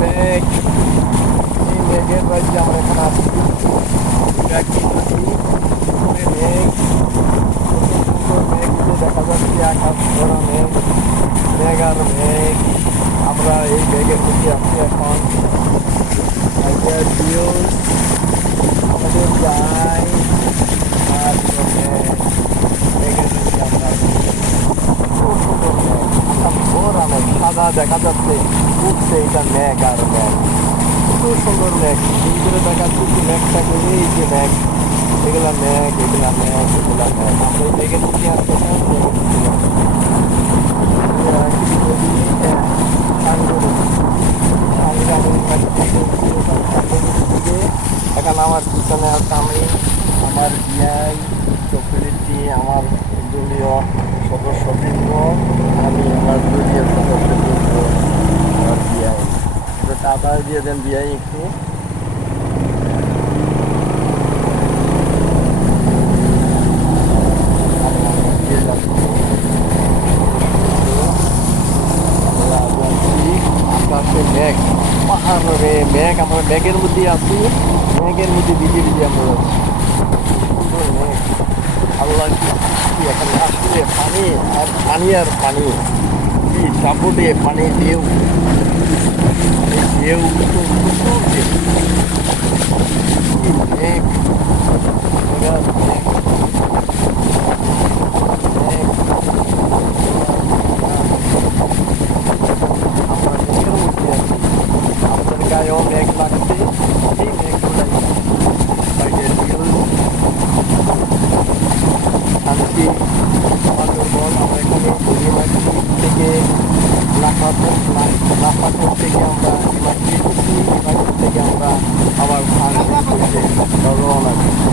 মেঘ। এই মেঘের বাড়িতে আমরা এখানে আসছি। মেঘ, সুন্দর মেঘগুলো দেখা যাচ্ছে, আকাশ ভরা মেঘ, মেঘ আর মেঘ। আমরা এই মেঘের মধ্যে আছি এখন। আমাদের যাই আর মেঘের মধ্যে আমরা খুব সুন্দর মেঘ, আকাশ ভরা মেঘ, সাদা দেখা যাচ্ছে, উঠছে এটা মেঘ আর মেঘ, খুব সুন্দর মেঘ। দিন করে দেখা যাচ্ছে মেঘটাকে, এই যে মেঘ, এগুলা মেঘ, এগুলা মেঘ, এগুলা মেঘ। আমরা এই মেঘের মধ্যে আসতে এখন আমার পিছনে আছে আমি, আমার বিয়াই, চক্রবর্তী, আমার দলীয় সদস্যবৃন্দ, আমি আমার দলীয় সদস্যবৃন্দ, আমার বিয়াই। টাটা দিয়ে দেন বিয়াই একটু। আকাশে মেঘ, পাহাড়ে মেঘ, আমরা মেঘের মধ্যে আছি, মেঘের মধ্যে ভিজে ভিজে আমরা যাচ্ছি। সুন্দর মেঘ, আল্লাহ কি এখানে আসলে পানি আর পানি আর পানি, কি চাপটে পানি, ঢেউ, ঢেউ মেঘ, গায়েও মেঘ লাগছে, এই মেঘগুলাই বাইরে শান্তি বান্দরবন। আমরা এখানে হিমাচল থেকে লাফাতোর থেকে আমরা হিমাচল করছি, হিমাচল থেকে আমরা আবার রওনা দিচ্ছি।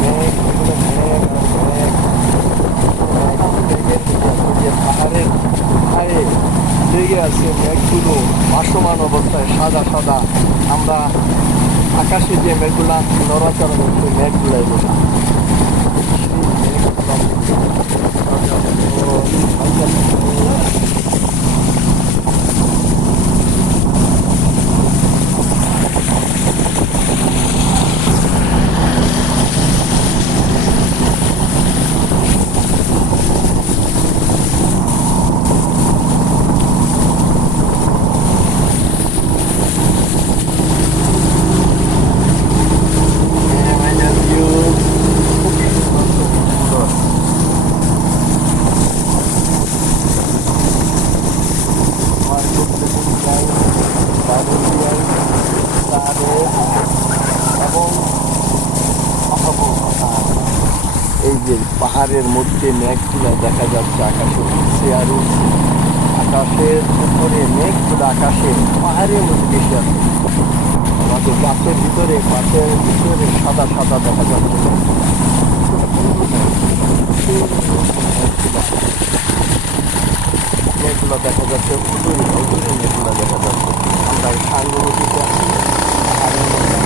মেঘ, এগুলো মেঘ আর মেঘ, মেঘের পাহাড়ের পাহাড়ে লেগে আছে মেঘগুলো ভাসমান অবস্থায়, সাদা সাদা। আমরা আকাশে যে মেঘগুলা নড়াচড়া করছে, মেঘগুলো এগুলো এই যে পাহাড়ের মধ্যে মেঘগুলো দেখা যাচ্ছে, আকাশে উঠছে আর উঠছে, আকাশের উপরে মেঘগুলো আকাশে পাহাড়ের মধ্যে বেশি আছে। আমাদের গাছের ভিতরে সাদা সাদা দেখা যাচ্ছে মেঘগুলো দেখা যাচ্ছে, উদূরে মেঘগুলো দেখা যাচ্ছে। আমরা এই সাঙ্গ নদীতে আছি, পাহাড়ের মধ্যে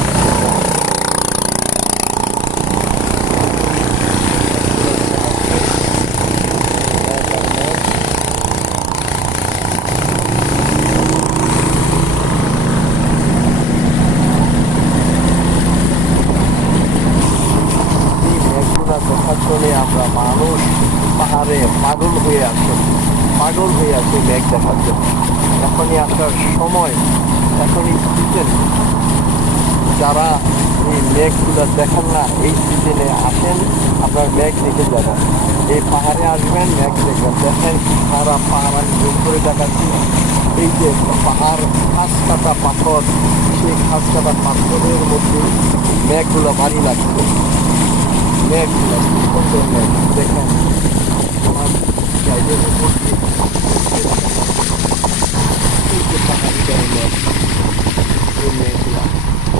দেখার জন্য আমরা মানুষ পাহাড়ে পাগল হয়ে আছে মেঘ দেখার জন্য। এখনই আসার সময়, এখনই সিজন। যারা এই মেঘগুলো দেখেন না, এই সিজনে আসেন, আপনার মেঘ দেখে যাবেন। এই পাহাড়ে আসবেন, মেঘ দেখবেন। দেখেন সারা পাহাড়, আমি জুম করে দেখাচ্ছি। এই যে পাহাড়, খাস কাটা পাথর, সেই খাস কাটা পাথরের মধ্যে মেঘগুলো ভারী লাগছে। মেঘগুলো সুন্দর মেঘ দেখেন, আমার জায়গার উপর পাহাড়ি মেঘ, এই মেঘগুলা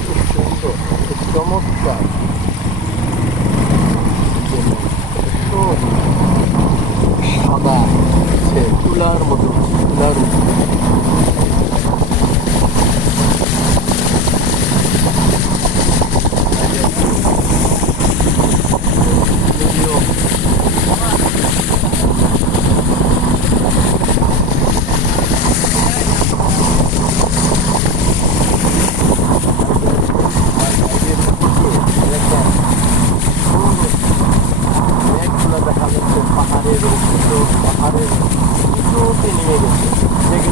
খুব সুন্দর, খুব চমৎকার। সাদা তুলার মতো, তুলার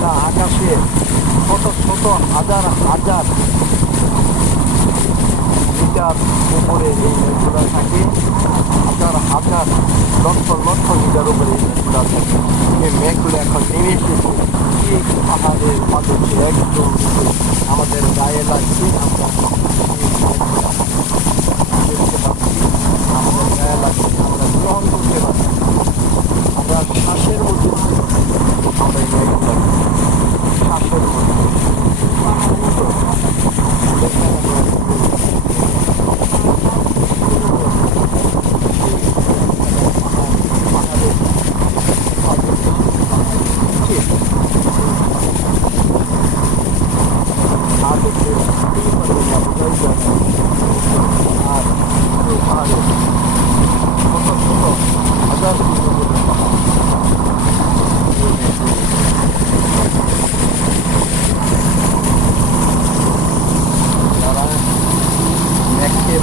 নীলা আকাশে শত শত হাজার হাজার মিটার উপরে এই মেঘগুলো থাকে, হাজার হাজার লক্ষ লক্ষ মিটার উপরে এই মেঘগুলো থাকে। এই মেঘগুলো এখন নেমে এসেছে এই পাহাড়ের পাদদেশে একদম আমাদের গায়ে লাগছে। আমরা দেখতে পাচ্ছি আমাদের গায়ে লাগছে, আমরা গ্রহণ করতে পারছি, আমরা শ্বাসের মধ্যে আমরা এই মেঘগুলো শ্বাসের মধ্যে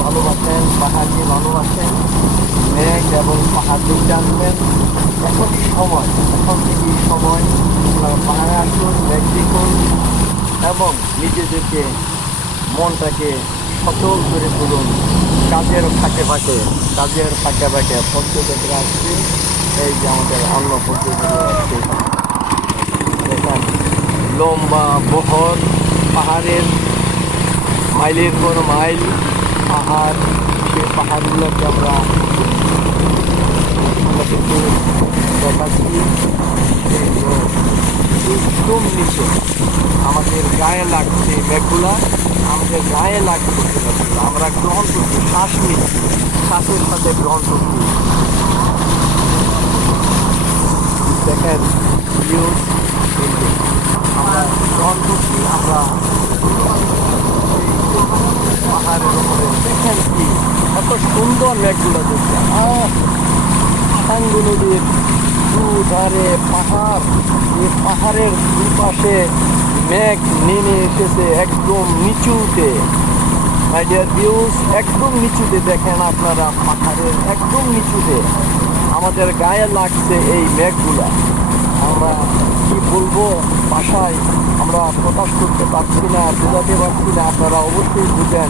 ভালোবাসেন, পাহাড়কে ভালোবাসেন, মেঘ এবং পাহাড় জানবেন। এখন সময়, এখন থেকেই সময় আপনারা পাহাড়ে আসুন, মেঘ দেখুন এবং নিজেদেরকে মনটাকে সচল করে তুলুন। কাজের ফাঁকে ফাঁকে পর্যটকরা আসছে। এই যে আমাদের অন্য পর্যটকরা আসছে, দেখেন লম্বা বহর পাহাড়ের মাইলের পর মাইল পাহাড়, সেই পাহাড়গুলোকে আমরা কিন্তু দেখাচ্ছি। একদম নিচে আমাদের গায়ে লাগছে মেঘগুলা, আমাদের গায়ে লাগছে মেঘগুলো, আমরা গ্রহণ করছি, শ্বাস নিচ্ছি, শ্বাসের সাথে গ্রহণ করছি। দেখেন ভিউজ আমরা গ্রহণ করছি, আমরা পাহাড়ের উপরে দেখেন কি এত সুন্দর মেঘগুলো দেখছে। সাঙ্গু নদীর দুধারে পাহাড়, এই পাহাড়ের দুপাশে মেঘ নেমে এসেছে একদম নিচুতে। মাই ডিয়ার ভিউজ, একদম নিচুতে দেখেন আপনারা, পাহাড়ের একদম নিচুতে আমাদের গায়ে লাগছে এই মেঘগুলা। আমরা কি বলবো, ভাষায় আমরা প্রকাশ করতে পারছি না, বোঝাতে পারছি না। আপনারা অবশ্যই বুঝেন,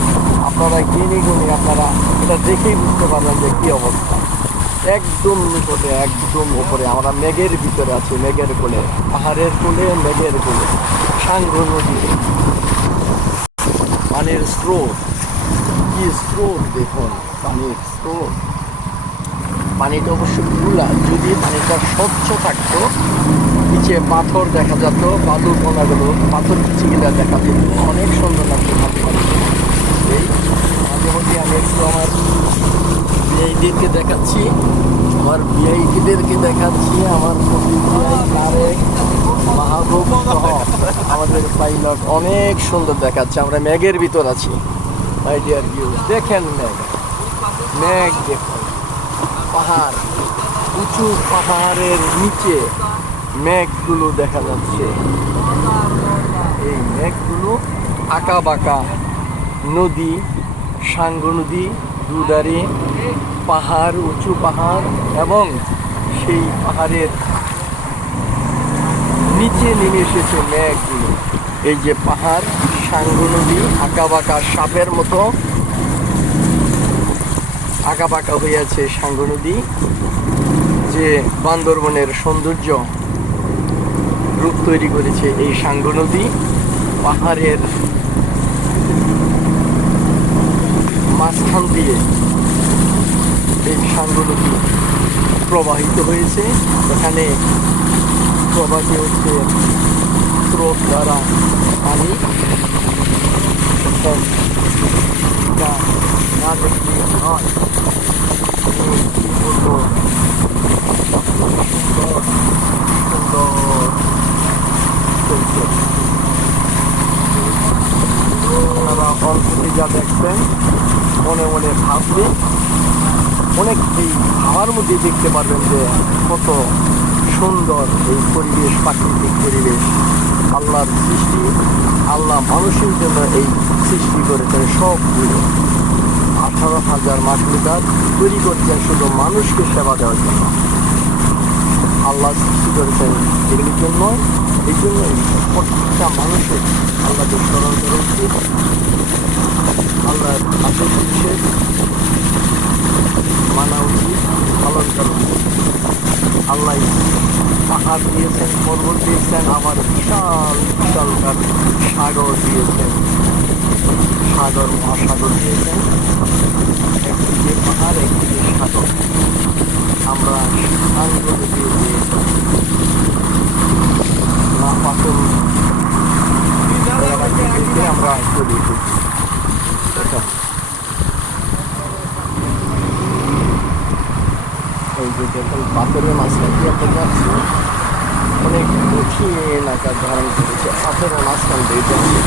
আপনারা জ্ঞানী গুণী, আপনারা এটা দেখেই বুঝতে পারবেন যে কী অবস্থা। একদম নিকটে, একদম উপরে আমরা মেঘের ভিতরে আছি, মেঘের কোলে, পাহাড়ের কোলে, মেঘের কোলে। সাঙ্গু নদী, পানির স্রোত, কি স্রোত দেখুন, পানির স্রোত। পানিটা অবশ্য খোলা, যদি পানিটা স্বচ্ছ থাকতো নিচে পাথর দেখা যেত, বালুর কোনাগুলো পাথর কিচিগুলো দেখা যেত, অনেক সুন্দর লাগতো পানি। এই মাঝে মধ্যে আমি একটু আমার ভিআইপিদেরকে দেখাচ্ছি, আমার তারেক মাহবুব সহ আমাদের পাইলট অনেক সুন্দর দেখাচ্ছে। আমরা মেঘের ভিতর আছি। মাই ডিয়ার ভিউজ, দেখেন মেঘ দেখুন, পাহাড়, উঁচু পাহাড়ের নিচে মেঘগুলো দেখা যাচ্ছে। এই মেঘগুলো আঁকা বাঁকা নদী, সাঙ্গু নদী, দুধারে পাহাড়, উঁচু পাহাড় এবং সেই পাহাড়ের নিচে নেমে এসেছে মেঘগুলো। এই যে পাহাড়, সাঙ্গু নদী আঁকা বাঁকা সাপের মতো আঁকা বাঁকা হয়ে আছে সাঙ্গু নদী, যে বান্দরবনের সৌন্দর্য রূপ তৈরি করেছে এই সাঙ্গু নদী। পাহাড়ের মাঝখান দিয়ে এই সাঙ্গু নদী প্রবাহিত হয়েছে। এখানে প্রবাহিত হচ্ছে স্রোত দ্বারা পানি। না দেখলে নয়, কি বলবো, সুন্দর সুন্দর চলছে। আপনারা অল্পতে যা দেখছেন মনে মনে ভাবলে অনেক এই ভাবার মধ্যে দেখতে পারবেন যে কত সুন্দর এই পরিবেশ, প্রাকৃতিক পরিবেশ, আল্লাহর সৃষ্টি। আল্লাহ মানুষের জন্য এই সৃষ্টি করেছেন সবগুলো। 18,000 মাখলুকাত তৈরি করছেন শুধু মানুষকে সেবা দেওয়ার জন্য। আল্লাহ সৃষ্টি করেছেন এগুলির জন্য। এই জন্যই প্রত্যেকটা মানুষের আল্লাহকে স্মরণ করা উচিত, আল্লাহর আদেশ নিষেধ মানা উচিত, পালন করা উচিত। আল্লাহ পাহাড় দিয়েছেন, পর্বত দিয়েছেন, আবার বিশাল বিশাল সাগর দিয়েছেন, সাগর মহাসাগর দিয়েছেন। একদিকে পাহাড়, একদিকে সাগর। আমরা সাগরগুলো দিয়ে না পাথর আমরা চলে এসেছি। এই যে দেখুন পাথরের মাঝখান দিয়ে আমরা যাচ্ছি, অনেক কঠিন আকার ধারণ করেছে পাথরের মাঝখান দিয়ে যাচ্ছে।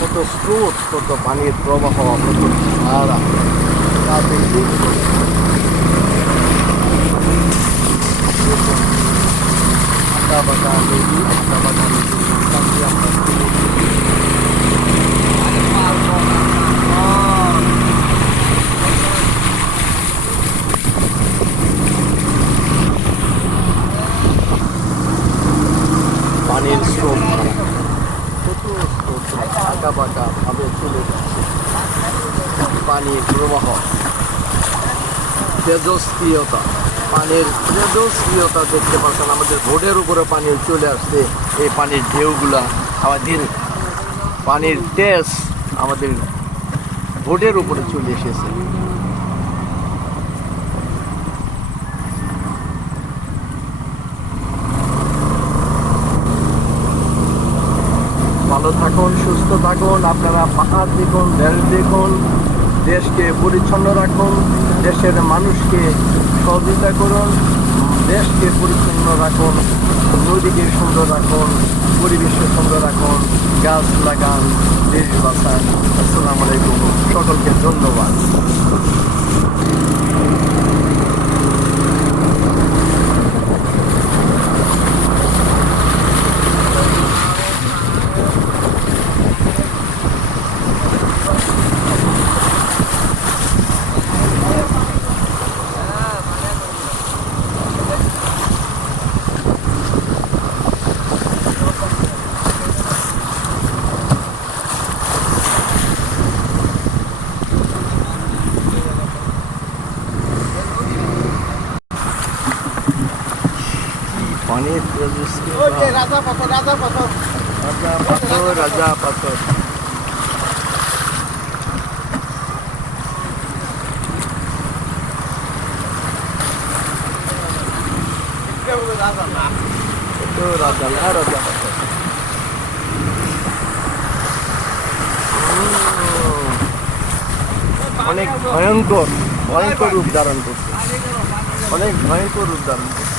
কত স্রোত, কত পানির প্রবাহ, কত ধারা, তাদের আঁকা বাঁকা নদী, আঁকা বাঁকা নদী আমরা পানির স্রোত, কত স্রোত আঁকা বাঁকা ভাবে চলে যাচ্ছে। পানির প্রবাহ, তেজস্ক্রিয়তা, পানির তেজস্ক্রিয়তা দেখতে পাচ্ছেন। আমাদের ভোটের উপরে পানি চলে আসছে। এই পানির ঢেউগুলা, আমাদের পানির তেজ আমাদের ভোটের উপরে চলে এসেছে। ভালো থাকুন, সুস্থ থাকুন। আপনারা পাহাড় দেখুন, দেশ দেখুন, দেশকে পরিচ্ছন্ন রাখুন, দেশের মানুষকে সহযোগিতা করুন, দেশকে পরিচ্ছন্ন রাখুন, নদীকে সুন্দর রাখুন, পরিবেশকে সুন্দর রাখুন, গাছ লাগান, দেশ বাঁচান। আসসালামু আলাইকুম, সকলকে ধন্যবাদ। পানির রাজা পাথর, রাজা পাথর, রাজা পাথর, রাজা পাথর। রাজা না, এটা রাজা না, রাজা পাথর। অনেক ভয়ঙ্কর ভয়ঙ্কর রূপ ধারণ করছে, অনেক ভয়ঙ্কর রূপ ধারণ করছে।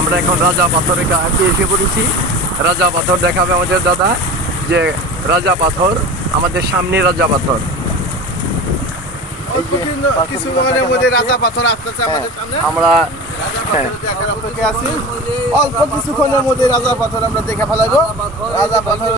আমরা এখন রাজা পাথরের কাছে এসে পড়েছি। রাজা পাথর দেখাবে আমাদের দাদা, যে রাজা পাথর আমাদের সামনে রাজা পাথর। কিছু সময়ের মধ্যে রাজা পাথর আসতেছে আমাদের সামনে। আমরা অল্প কিছুক্ষণের মধ্যে রাজা পাথর আমরা দেখে ফেলাবো। রাজা পাথর